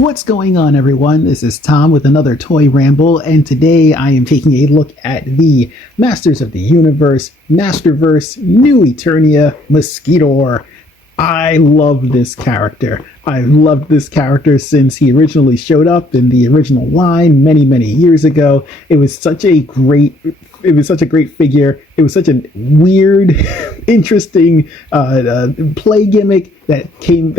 What's going on, everyone? This is Tom with another Toy Ramble, and today I am taking a look at the Masters of the Universe, Masterverse, New Eternia, Mosquitor. I love this character. I've loved this character since he originally showed up in the original line many years ago. It was such a great figure. It was such a weird, interesting play gimmick that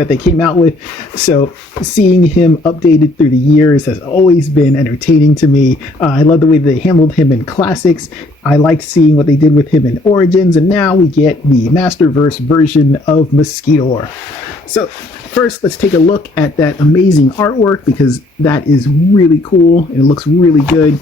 they came out with. So seeing him updated through the years has always been entertaining to me. I love the way they handled him in Classics. I liked seeing what they did with him in Origins, and now we get the Masterverse version of Mosquitor. So first, let's take a look at that amazing artwork, because that is really cool and it looks really good.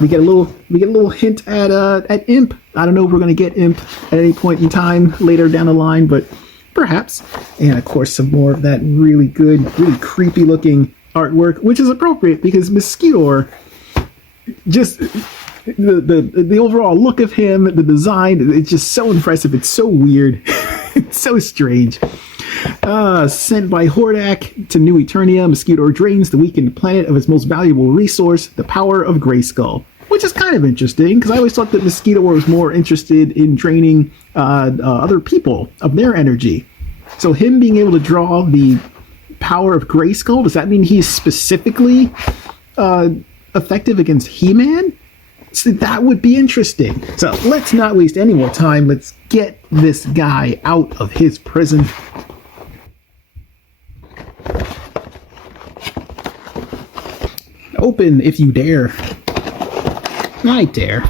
We get a little hint at Imp. I don't know if we're going to get Imp at any point in time later down the line, but perhaps. And of course, some more of that really good, really creepy looking artwork, which is appropriate because Mosquitor, just the overall look of him, the design, it's just so impressive. It's so weird. It's so strange. Sent by Hordak to New Eternia, Mosquitor drains the weakened planet of its most valuable resource, the power of Grayskull. Which is kind of interesting, because I always thought that Mosquitor was more interested in draining other people of their energy. So him being able to draw the power of Grayskull, does that mean he's specifically effective against He-Man? So that would be interesting. So let's not waste any more time. Let's get this guy out of his prison. Open if you dare. I dare.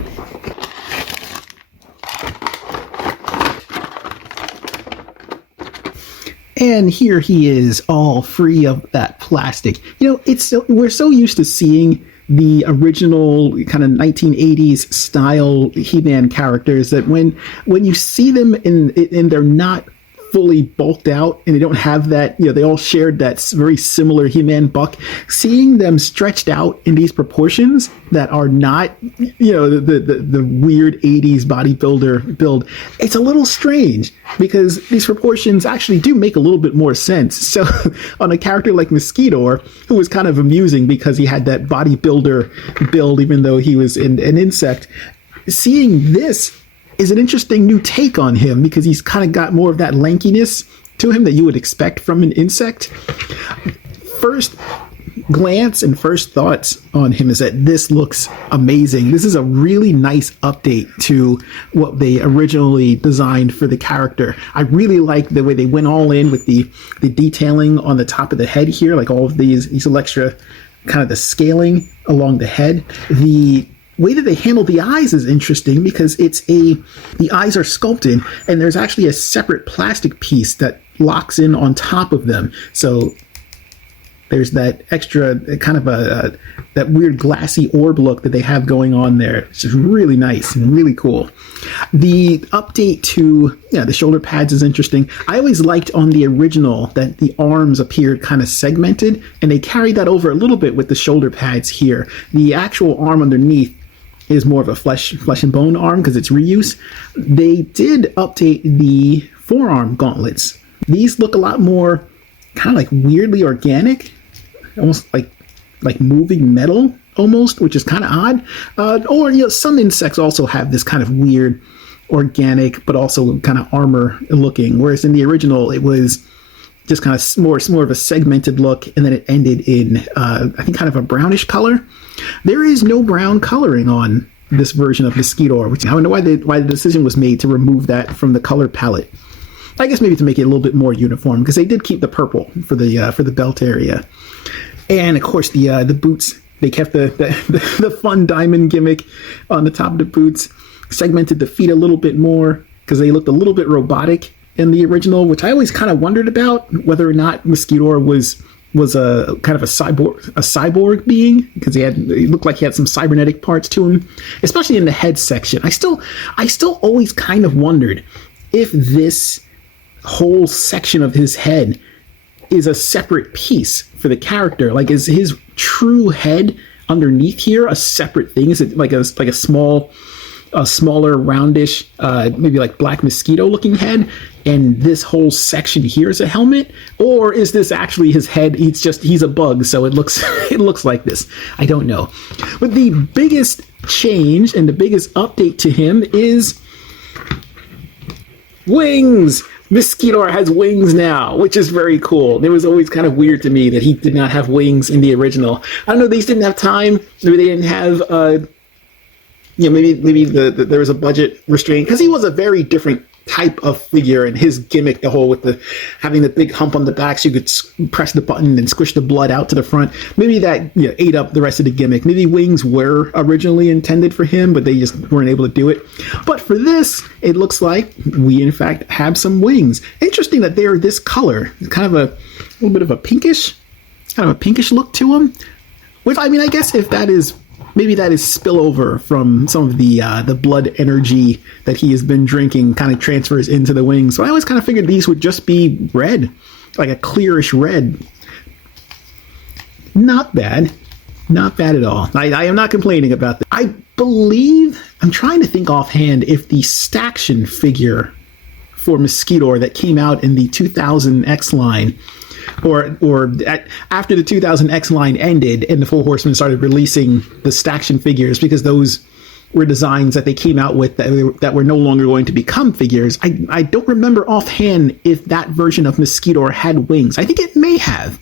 And here he is, all free of that plastic. You know, we're so used to seeing the original kind of 1980s style He-Man characters that when you see them and they're not fully bulked out and they don't have that, you know, they all shared that very similar He-Man buck, seeing them stretched out in these proportions that are not, you know, the weird 80s bodybuilder build, it's a little strange because these proportions actually do make a little bit more sense. So on a character like Mosquitor, who was kind of amusing because he had that bodybuilder build even though he was an insect, seeing this is an interesting new take on him because he's kind of got more of that lankiness to him that you would expect from an insect. First glance and first thoughts on him is that this looks amazing. This is a really nice update to what they originally designed for the character. I really like the way they went all in with the detailing on the top of the head here, like all of these little extra kind of the scaling along the head. The way that they handle the eyes is interesting because the eyes are sculpted and there's actually a separate plastic piece that locks in on top of them. So there's that extra kind of that weird glassy orb look that they have going on there. It's just really nice and really cool. The update to the shoulder pads is interesting. I always liked on the original that the arms appeared kind of segmented, and they carried that over a little bit with the shoulder pads here. The actual arm underneath is more of a flesh and bone arm because it's reuse. They did update the forearm gauntlets. These look a lot more kind of like weirdly organic, almost like moving metal almost, which is kind of odd. Or some insects also have this kind of weird organic but also kind of armor looking, whereas in the original it was just kind of more of a segmented look, and then it ended in I think kind of a brownish color. There is no brown coloring on this version of Mosquitor, which I don't know why the decision was made to remove that from the color palette. I guess maybe to make it a little bit more uniform, because they did keep the purple for the belt area. And of course the boots, they kept the fun diamond gimmick on the top of the boots, segmented the feet a little bit more because they looked a little bit robotic in the original, which I always kind of wondered about whether or not Mosquitor was a kind of a cyborg being, because he looked like he had some cybernetic parts to him, especially in the head section. I still always kind of wondered if this whole section of his head is a separate piece for the character. Like, is his true head underneath here a separate thing? Is it like a small a smaller, roundish, maybe like Black Mosquito looking head, and this whole section here is a helmet? Or is this actually his head? He's a bug, so it looks it looks like this. I don't know. But the biggest change and the biggest update to him is wings. Mosquitor has wings now, which is very cool. It was always kind of weird to me that he did not have wings in the original. I don't know, they just didn't have time. Maybe they didn't have, maybe there was a budget restraint, because he was a very different type of figure, and his gimmick, the whole with having the big hump on the back so you could press the button and squish the blood out to the front, maybe that ate up the rest of the gimmick. Maybe wings were originally intended for him, but they just weren't able to do it. But for this, it looks like we in fact have some wings. Interesting that they're this color, kind of a little bit of a pinkish look to them. Which, I mean, I guess if that is, maybe that is spillover from some of the blood energy that he has been drinking, kind of transfers into the wings. So I always kind of figured these would just be red, like a clearish red. Not bad. Not bad at all. I am not complaining about that. I believe, I'm trying to think offhand, if the Staction figure for Mosquitor that came out in the 2000 X line, after the 2000 X line ended and the Four Horsemen started releasing the Staction figures, because those were designs that they came out with that were no longer going to become figures. I don't remember offhand if that version of Mosquitor had wings. I think it may have,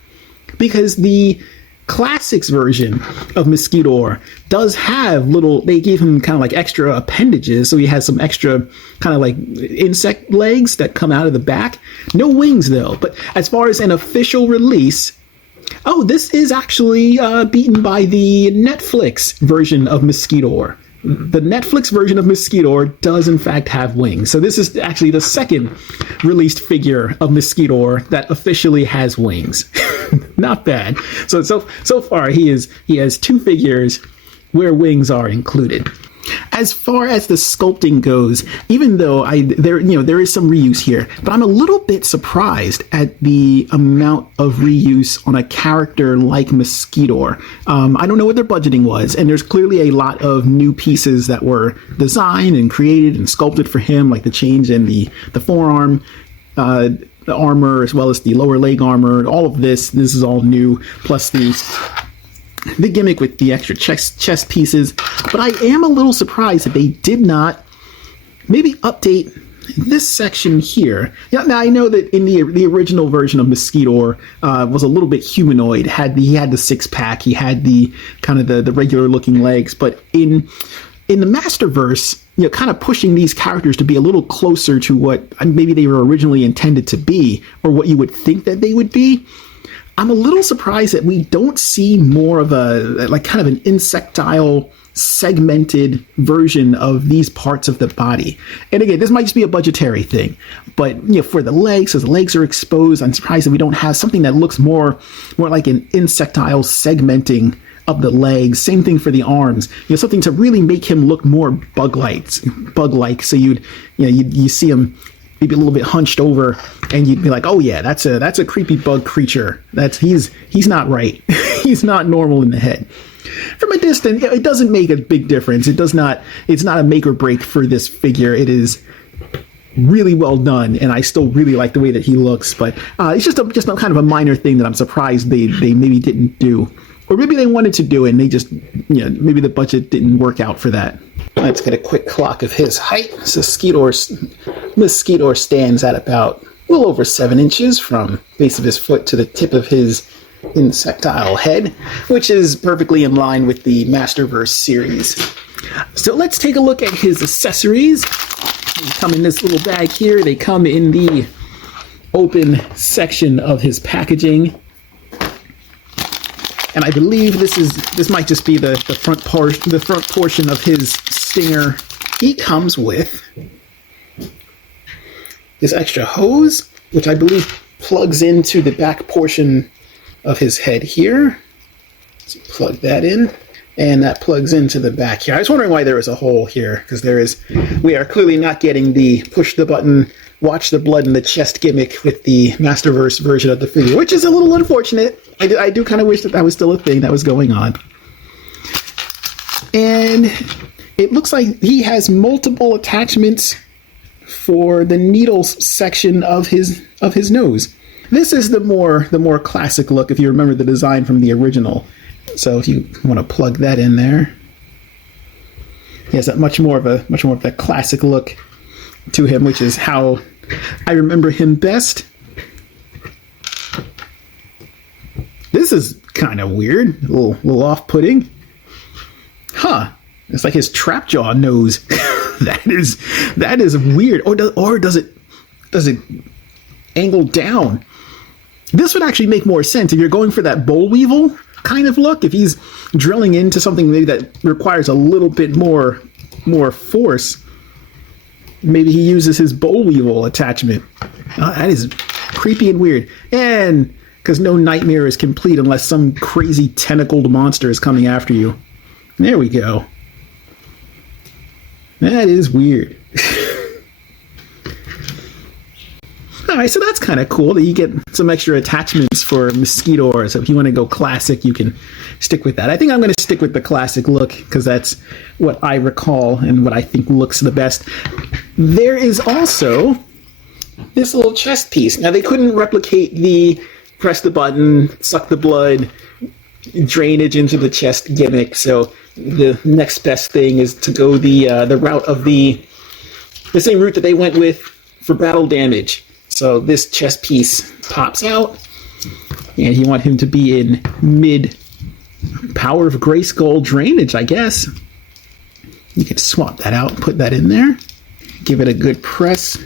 because the Classics version of Mosquitor does have they gave him kind of like extra appendages, so he has some extra kind of like insect legs that come out of the back. No wings though. But as far as an official release, this is actually beaten by the Netflix version of Mosquitor. The Netflix version of Mosquitor does in fact have wings. So this is actually the second released figure of Mosquitor that officially has wings. Not bad. So far he has two figures where wings are included. As far as the sculpting goes, even though there is some reuse here, but I'm a little bit surprised at the amount of reuse on a character like Mosquitor. I don't know what their budgeting was, and there's clearly a lot of new pieces that were designed and created and sculpted for him, like the change in the forearm, the armor, as well as the lower leg armor. All of this is all new, plus the gimmick with the extra chest pieces. But I am a little surprised that they did not maybe update this section here. Now I know that in the original version of Mosquitor was a little bit humanoid. He had the six-pack, he had the kind of the regular looking legs, but in the Masterverse, kind of pushing these characters to be a little closer to what maybe they were originally intended to be, or what you would think that they would be. I'm a little surprised that we don't see more of a kind of an insectile, segmented version of these parts of the body. And again, this might just be a budgetary thing, but for the legs, as the legs are exposed, I'm surprised that we don't have something that looks more like an insectile segmenting of the legs. Same thing for the arms. Something to really make him look more bug-like. So you see him maybe a little bit hunched over, and you'd be like, oh yeah, that's a creepy bug creature. He's not right. He's not normal in the head. From a distance, it doesn't make a big difference. It's not a make or break for this figure. It is really well done, and I still really like the way that he looks. But it's just a kind of a minor thing that I'm surprised they maybe didn't do. Or maybe they wanted to do it, and they just, maybe the budget didn't work out for that. Let's get a quick clock of his height. So Mosquitor stands at about a little over 7 inches from base of his foot to the tip of his insectile head, which is perfectly in line with the Masterverse series. So let's take a look at his accessories. They come in this little bag here. They come in the open section of his packaging. And I believe this might just be the front portion of his stinger. He comes with this extra hose, which I believe plugs into the back portion of his head here. So plug that in, and that plugs into the back here. I was wondering why there was a hole here, because we are clearly not getting the push the button, watch the blood in the chest gimmick with the Masterverse version of the figure, which is a little unfortunate. I do kind of wish that was still a thing that was going on. And It looks like he has multiple attachments for the needles section of his nose. This is the more classic look if you remember the design from the original. So if you want to plug that in there, he has that much more of that classic look to him, which is how I remember him best. This is kind of weird, a little off-putting. Huh? It's like his trap jaw nose. that is weird. Or does it angle down? This would actually make more sense if you're going for that boll weevil kind of look. If he's drilling into something maybe that requires a little bit more force, maybe he uses his boll weevil attachment. That is creepy and weird. And because no nightmare is complete unless some crazy tentacled monster is coming after you. There we go. That is weird. All right, so that's kind of cool that you get some extra attachments for Mosquitor. So if you want to go classic, you can stick with that. I think I'm going to stick with the classic look because that's what I recall and what I think looks the best. There is also this little chest piece. Now, they couldn't replicate the press the button, suck the blood, drainage into the chest gimmick. So the next best thing is to go the route of the same route that they went with for battle damage. So this chest piece pops out, and you want him to be in mid Power of Grayskull drainage, I guess. You can swap that out and put that in there. Give it a good press,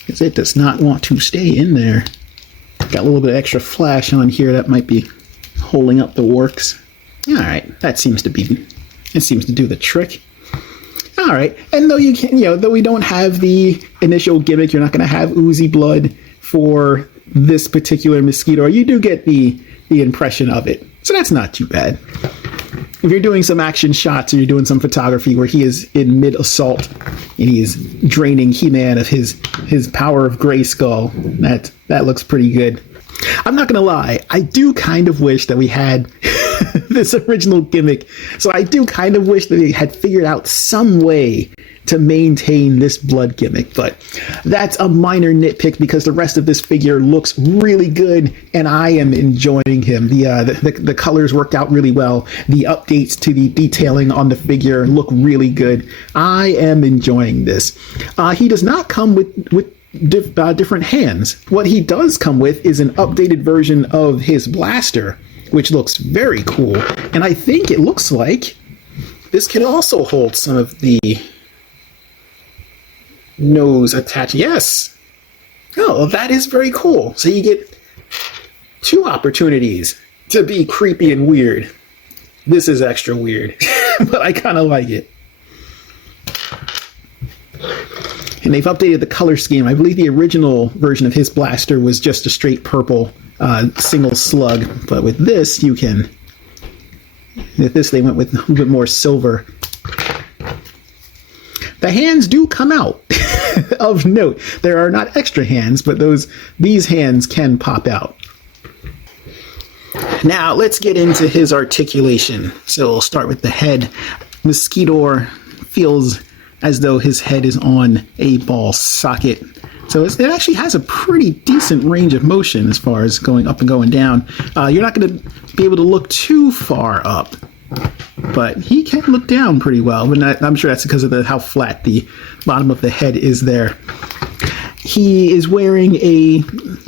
because it does not want to stay in there. Got a little bit of extra flash on here that might be holding up the works. All right, that seems to do the trick. All right, and though though we don't have the initial gimmick, you're not going to have oozy blood for this particular Mosquitor. You do get the impression of it, so that's not too bad. If you're doing some action shots or you're doing some photography where he is in mid assault and he is draining He-Man of his power of Grayskull, that looks pretty good. I'm not gonna lie, I do kind of wish that we had this original gimmick. So I do kind of wish that they had figured out some way to maintain this blood gimmick, but that's a minor nitpick because the rest of this figure looks really good and I am enjoying him. The colors worked out really well. The updates to the detailing on the figure look really good. I am enjoying this. He does not come with different hands. What he does come with is an updated version of his blaster, which looks very cool. And I think it looks like this can also hold some of the nose attached. Yes. Oh, that is very cool. So you get two opportunities to be creepy and weird. This is extra weird, but I kind of like it. And they've updated the color scheme. I believe the original version of his blaster was just a straight purple single slug, but with this they went with a little bit more silver. The hands do come out. Of note, there are not extra hands, but these hands can pop out. Now let's get into his articulation. So we'll start with the head. Mosquitor feels as though his head is on a ball socket. So it actually has a pretty decent range of motion as far as going up and going down. You're not going to be able to look too far up, but he can look down pretty well. But I'm sure that's because of how flat the bottom of the head is there. He is wearing a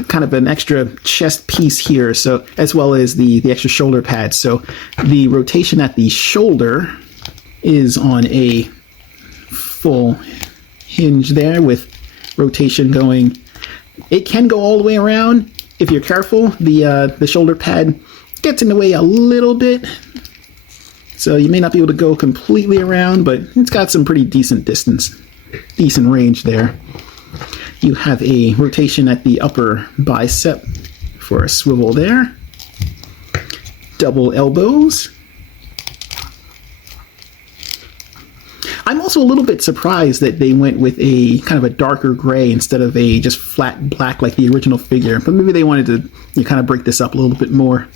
kind of an extra chest piece here, so as well as the extra shoulder pads. So the rotation at the shoulder is on a full hinge there with rotation going. It can go all the way around if you're careful. The shoulder pad gets in the way a little bit, so you may not be able to go completely around, but it's got some pretty decent range there. You have a rotation at the upper bicep for a swivel there. Double elbows. I'm also a little bit surprised that they went with a kind of a darker gray instead of a just flat black like the original figure. But maybe they wanted to kind of break this up a little bit more.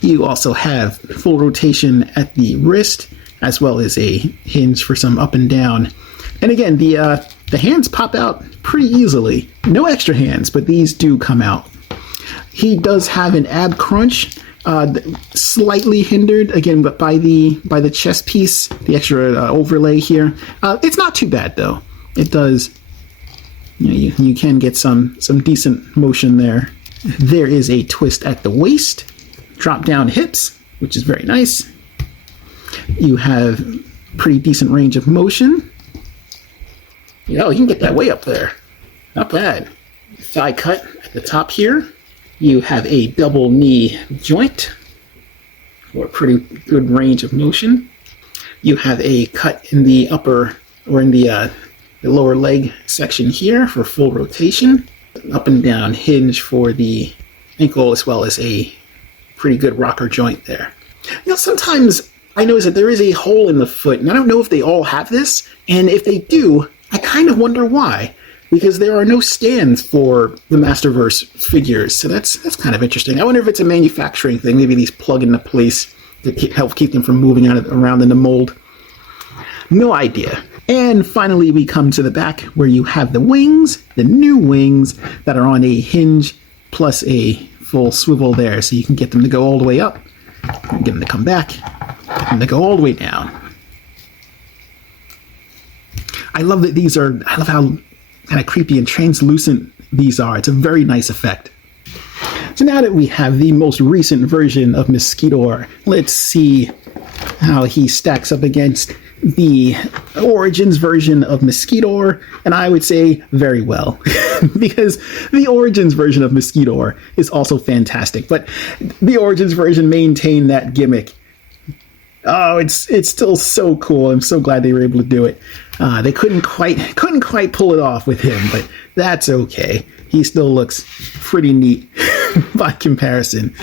You also have full rotation at the wrist, as well as a hinge for some up and down. And again, the hands pop out pretty easily. No extra hands, but these do come out. He does have an ab crunch, slightly hindered again by the chest piece, the extra overlay here. It's not too bad though. It does. You can get some decent motion there. There is a twist at the waist, drop down hips, which is very nice. You have pretty decent range of motion. You can get that way up there. Not bad. Thigh cut at the top here. You have a double knee joint for a pretty good range of motion. You have a cut in the upper, or in the lower leg section here for full rotation. Up and down hinge for the ankle, as well as a pretty good rocker joint there. Sometimes I notice that there is a hole in the foot, and I don't know if they all have this, and if they do, I kind of wonder why, because there are no stands for the Masterverse figures, so that's kind of interesting. I wonder if it's a manufacturing thing. Maybe these plug into place to help keep them from moving around in the mold. No idea. And finally, we come to the back where you have the wings, the new wings that are on a hinge plus a full swivel there, so you can get them to go all the way up, get them to come back, get them to go all the way down. I love how kind of creepy and translucent these are. It's a very nice effect. So now that we have the most recent version of Mosquitor, let's see how he stacks up against the Origins version of Mosquitor, and I would say very well, because the Origins version of Mosquitor is also fantastic, but the Origins version maintained that gimmick. Oh, it's still so cool. I'm so glad they were able to do it. They couldn't quite pull it off with him, but that's okay. He still looks pretty neat by comparison.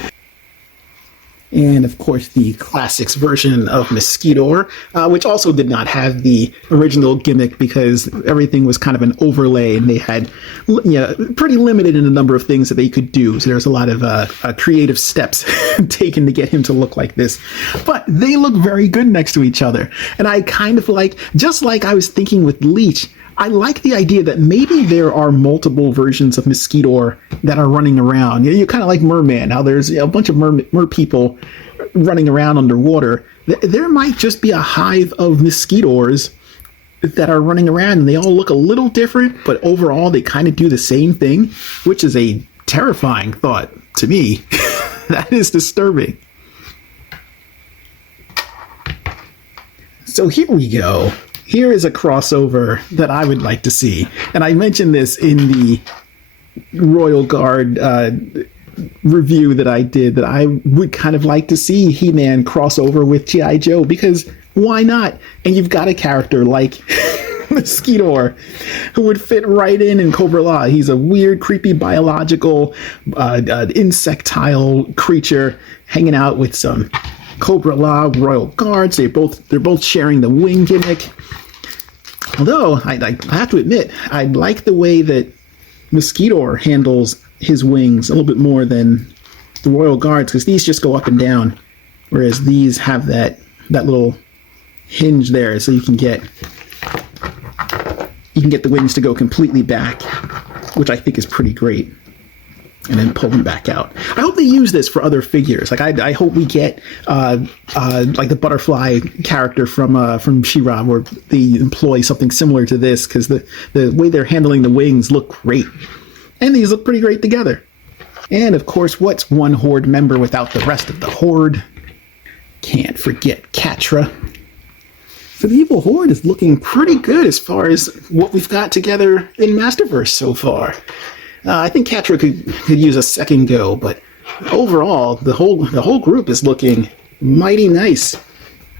And of course, the classics version of Mosquitor, which also did not have the original gimmick because everything was kind of an overlay, and they had pretty limited in the number of things that they could do. So there's a lot of creative steps taken to get him to look like this. But they look very good next to each other. And I kind of just like I was thinking with Leech, I like the idea that maybe there are multiple versions of Mosquitor that are running around. You kind of like Merman, how there's a bunch of mer people running around underwater. There might just be a hive of Mosquitors that are running around, and they all look a little different, but overall they kind of do the same thing, which is a terrifying thought to me. That is disturbing. So here we go. Here is a crossover that I would like to see. And I mentioned this in the Royal Guard review that I did, that I would kind of like to see He-Man crossover with G.I. Joe, because why not? And you've got a character like Mosquitor who would fit right in Cobra La. He's a weird, creepy, biological, insectile creature hanging out with some Cobra La Royal Guards. They're both sharing the wing gimmick. Although I have to admit, I like the way that Mosquitor handles his wings a little bit more than the Royal Guards, because these just go up and down, whereas these have that little hinge there, so you can get the wings to go completely back, which I think is pretty great. And then pull them back out. I hope they use this for other figures. I hope we get like the butterfly character from She-Ra, where they employ something similar to this, because the way they're handling the wings look great, and these look pretty great together. And of course, what's one Horde member without the rest of the Horde? Can't forget Catra. So the Evil Horde is looking pretty good as far as what we've got together in Masterverse so far. I think Catra could use a second go, but overall, the whole group is looking mighty nice.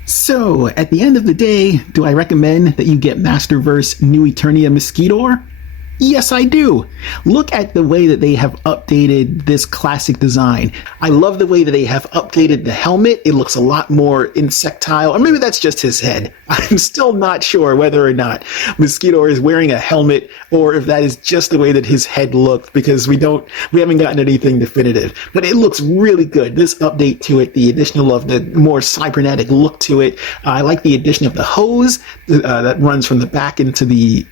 So, at the end of the day, do I recommend that you get Masterverse New Eternia Mosquitor? Yes, I do. Look at the way that they have updated this classic design. I love the way that they have updated the helmet. It looks a lot more insectile, or maybe that's just his head. I'm still not sure whether or not Mosquitor is wearing a helmet or if that is just the way that his head looked, because we haven't gotten anything definitive. But it looks really good. This update to it, the addition of the more cybernetic look to it. I like the addition of the hose that runs from the back of the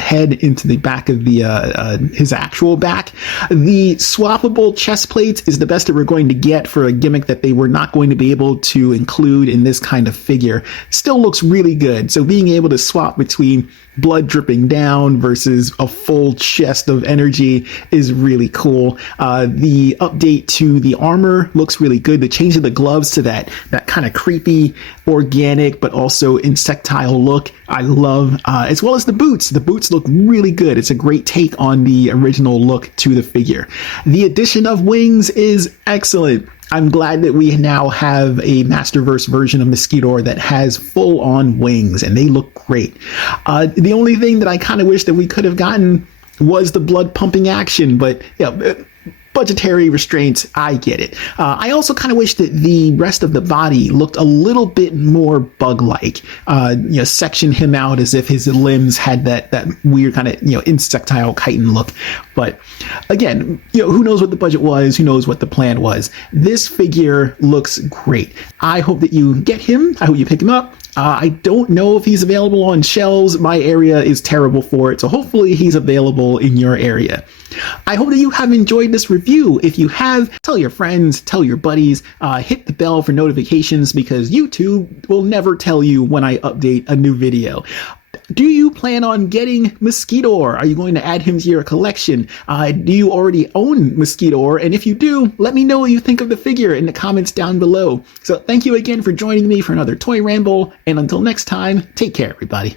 head into the back of the his actual back. The swappable chest plates is the best that we're going to get for a gimmick that they were not going to be able to include in this kind of figure. Still looks really good. So being able to swap between blood dripping down versus a full chest of energy is really cool. The update to the armor looks really good. The change of the gloves to that kind of creepy, organic, but also insectile look, I love, as well as the boots. The boots look really good. It's a great take on the original look to the figure. The addition of wings is excellent. I'm glad that we now have a Masterverse version of Mosquitor that has full-on wings, and they look great. The only thing that I kind of wish that we could have gotten was the blood-pumping action, but budgetary restraints, I get it. I also kind of wish that the rest of the body looked a little bit more bug-like. Section him out as if his limbs had that weird kind of insectile chitin look. But again, who knows what the budget was? Who knows what the plan was? This figure looks great. I hope that you get him. I hope you pick him up. I don't know if he's available on shelves. My area is terrible for it, so hopefully he's available in your area. I hope that you have enjoyed this review. If you have, tell your friends, tell your buddies, hit the bell for notifications, because YouTube will never tell you when I update a new video. Do you plan on getting Mosquitor? Are you going to add him to your collection? Do you already own Mosquitor? And if you do, let me know what you think of the figure in the comments down below. So thank you again for joining me for another Toy Ramble, and until next time, take care, everybody.